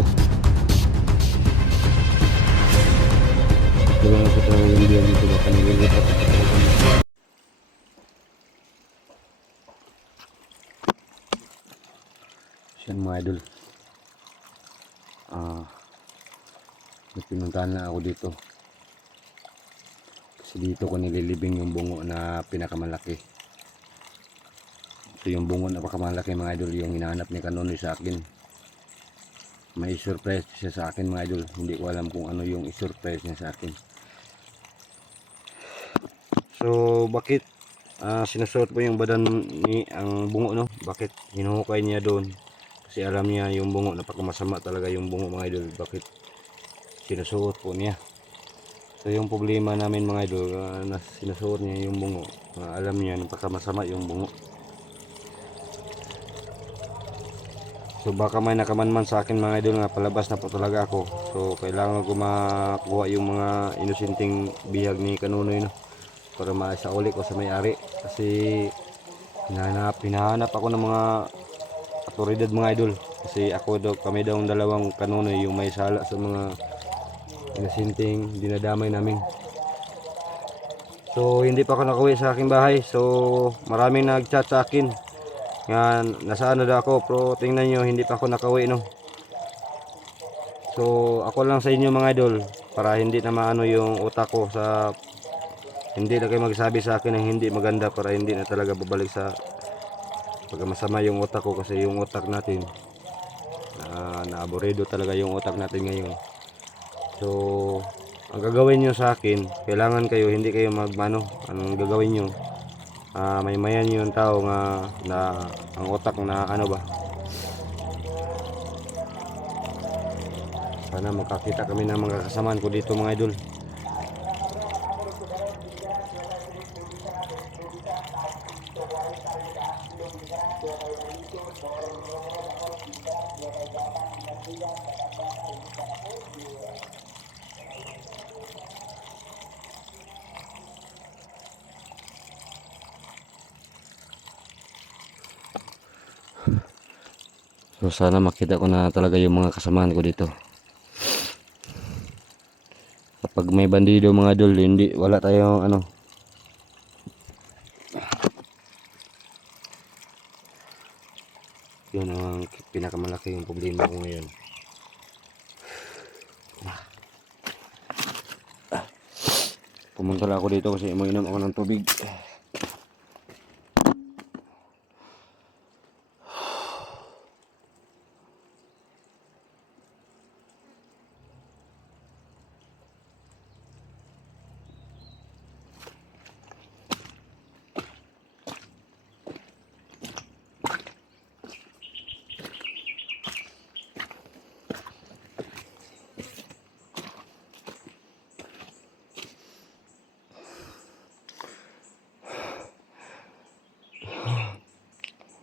ko. Diba ako talaga yung diyan dito, baka nililipat ako talaga. Yan mga idol. May pinuntahan na ako dito. Kasi dito ko nililibing yung bungo na pinakamalaki. Ito yung bungo na pinakamalaki mga idol, yung hinahanap ni Kanonoy sa akin. May surprise siya sa akin mga idol. Hindi ko alam kung ano yung surprise niya sa akin. So bakit sinusuot mo yung badan ni ang bungo, no? Bakit hinuhukay niya doon? Kasi alam niya yung bungo, napakamasama talaga yung bungo mga idol. Bakit sinusuot po niya? So yung problema namin mga idol, na sinusuot niya yung bungo, alam niya napakamasama yung bungo. So baka may nakamanman sa akin mga idol, nga palabas na po talaga ako. So kailangan ko makuha yung mga inosenteng bihag ni Kanonoy, no? Para maisauli ko sa may-ari. Kasi hinahanap ako ng mga autoridad mga idol. Kasi kami daw ang dalawang Kanonoy yung may sala sa mga inosenteng dinadamay namin. So hindi pa ako nakauwi sa aking bahay. So maraming nag-chat sa akin nga nasaan na daw ako, pero tingnan nyo, hindi pa ako nakauwi, no? So ako lang sa inyo mga idol, para hindi na maano yung utak ko, sa hindi na kayo magsabi sa akin ng hindi maganda, para hindi na talaga babalik sa pagkamasama yung utak ko. Kasi yung utak natin naaburido talaga yung utak natin ngayon. So ang gagawin nyo sa akin, kailangan kayo, hindi kayo magmano. Ang gagawin nyo, may mayan yung tao nga na ang utak na ano ba, sana makakita kami ng mga kasamaan ko dito mga idol. So sana makita ko na talaga yung mga kasamaan ko dito. Kapag may bandido mga idol, hindi, wala tayong ano. Yun ang pinakamalaki yung problema ko ngayon. Pumunta lang ako dito kasi uminom ako ng tubig.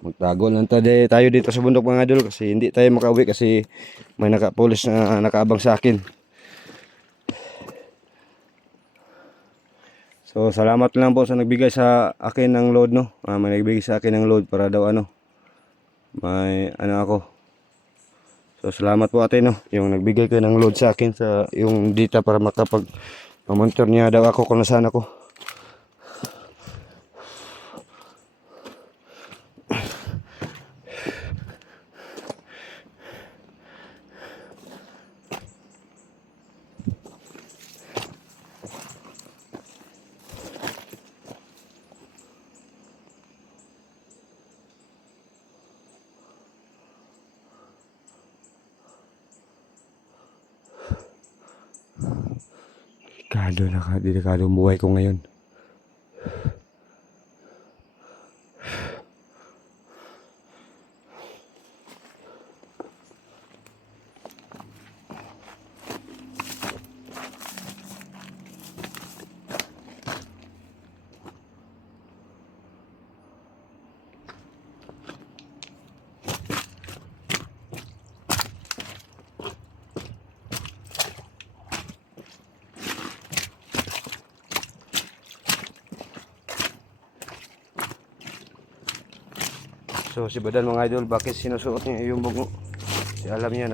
Magtago lang tayo dito sa bundok mga idol, kasi hindi tayo makauwi kasi may nakapulis na nakaabang sa akin. So salamat lang po sa nagbigay sa akin ng load, no? May nagbigay sa akin ng load para daw ano, may ano ako. So salamat po ate, no? Yung nagbigay kayo ng load sa akin, sa yung data para monitor niya daw ako kung nasaan ako. Delikado ang buhay ko ngayon. So si Badan mga idol, bakit sinusuot niya yung bungo? Kasi alam niya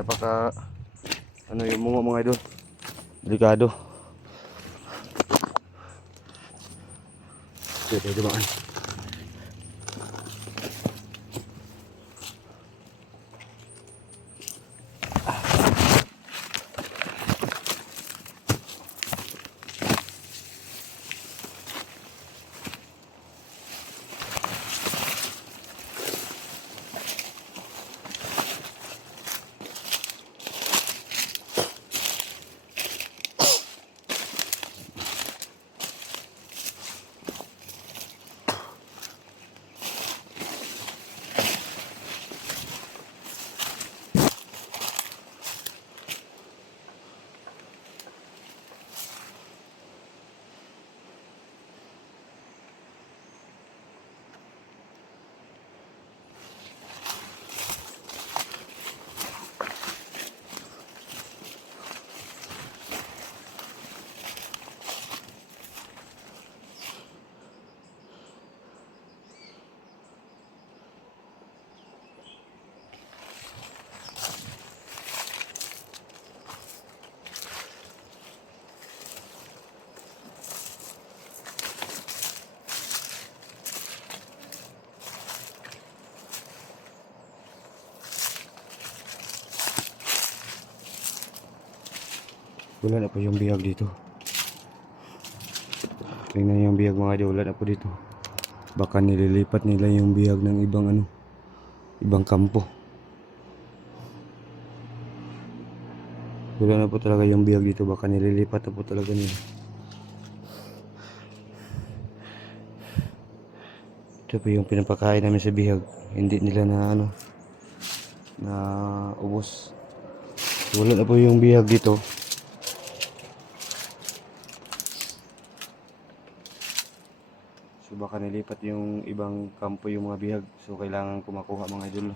ano yung mga idol. Delikado. Ito dumaan. Wala na po yung bihag dito. Tingnan yung bihag mga idol, wala na po dito. Baka nililipat nila yung bihag ng ibang ibang kampo. Wala na po talaga yung bihag dito, baka nililipat na po talaga nila. Ito po yung pinapakain namin sa bihag. Hindi nila na na ubos. Wala na po yung bihag dito. So baka nilipat yung ibang kampo yung mga bihag. So kailangan ko makuha mga idol.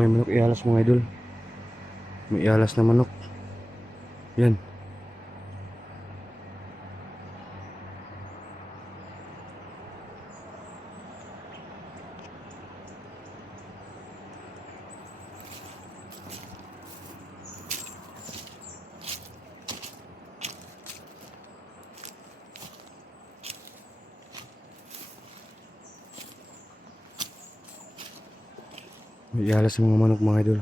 May manok ialas mga idol. May ialas na manok. Yan. May ialas sa mga manok mga idol.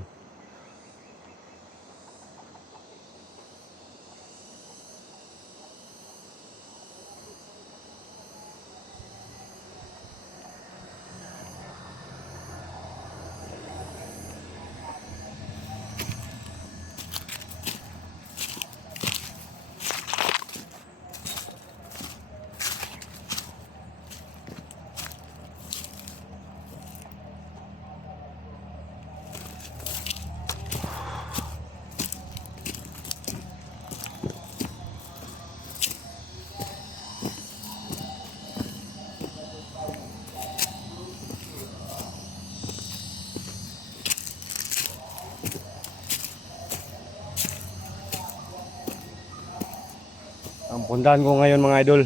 Ang puntahan ko ngayon mga idol,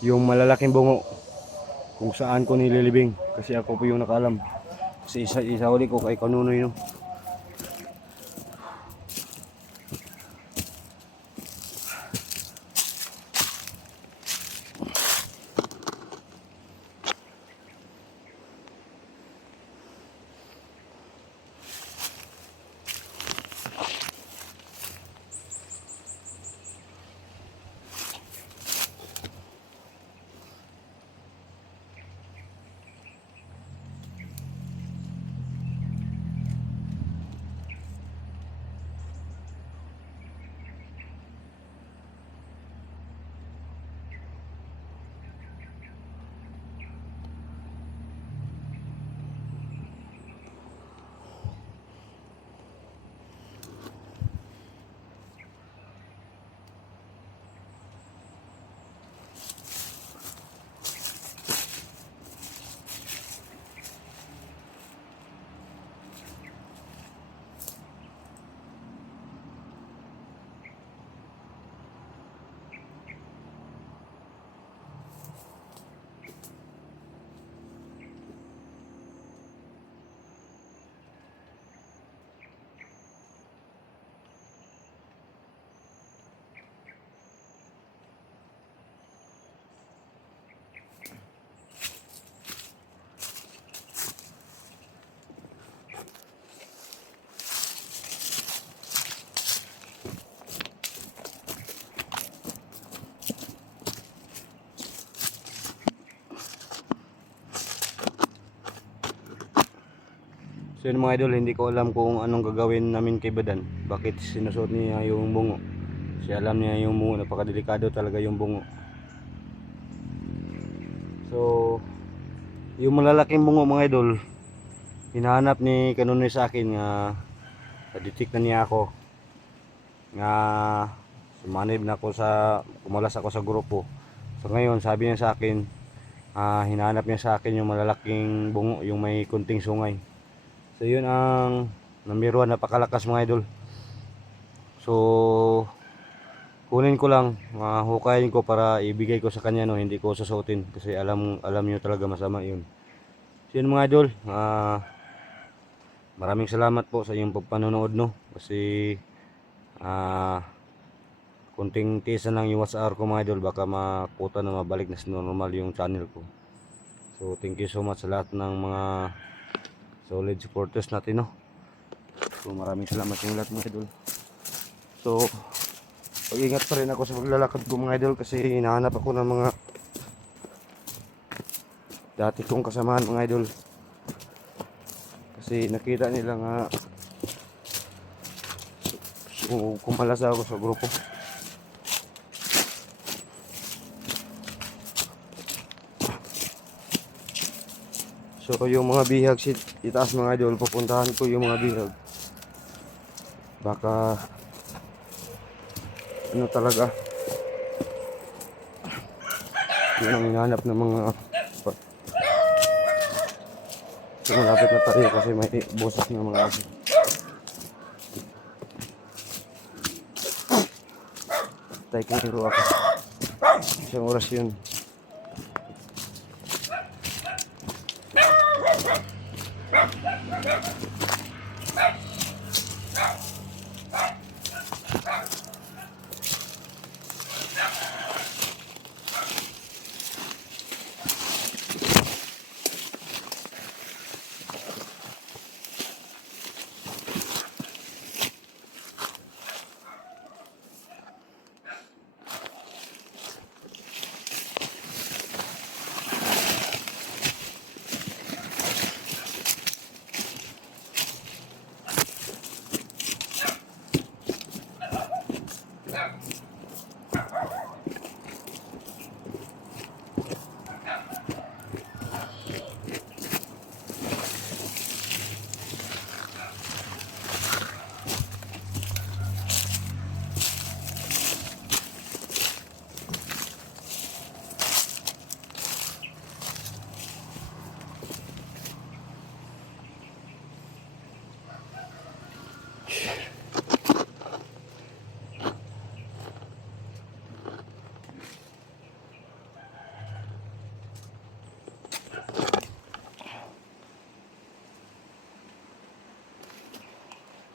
yung malalaking bungo kung saan ko nililibing kasi ako po yung nakaalam. Kasi isa uli ko kay Kanunoy no. So yun mga idol, hindi ko alam kung anong gagawin namin kay Badan. Bakit sinusuot niya yung bungo. Kasi alam niya yung bungo, napakadelikado talaga yung bungo. So yung malalaking bungo mga idol, hinahanap ni Kanunoy sa akin nga na-detect na niya ako. Nga sumanib na ako kumalas ako sa grupo. So ngayon sabi niya sa akin, hinahanap niya sa akin yung malalaking bungo, yung may kunting sungay. So yun ang number 1, napakalakas mga idol. So kunin ko lang, hukayin ko para ibigay ko sa kanya no, hindi ko susuotin kasi alam niyo talaga masama yun. So yun mga idol, maraming salamat po sa iyong pagpanonood no, kasi kunting tiisa lang yung watch hour ko mga idol, baka makuta na mabalik na sa normal yung channel ko. So thank you so much sa lahat ng mga solid supporters natin no. So maraming salamat yung lahat mga idol. So pag-ingat pa rin ako sa paglalakad ko mga idol kasi hinahanap ako ng mga dati kong kasamahan mga idol. Kasi nakita nila nga kumalas ako sa grupo. So yung mga bihag itaas mga idol, pupuntahan ko yung mga bihag. Baka ano talaga yun ang hinahanap ng mga spot. So malapit na tayo kasi may boses ng mga aso. Tayo kong ako. Isang oras yun.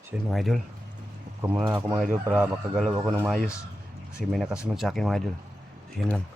So yun mga idol, ako muna ako mga idol para makagalaw ako ng maayos kasi may nakasunod sa akin mga idol. So yun lang.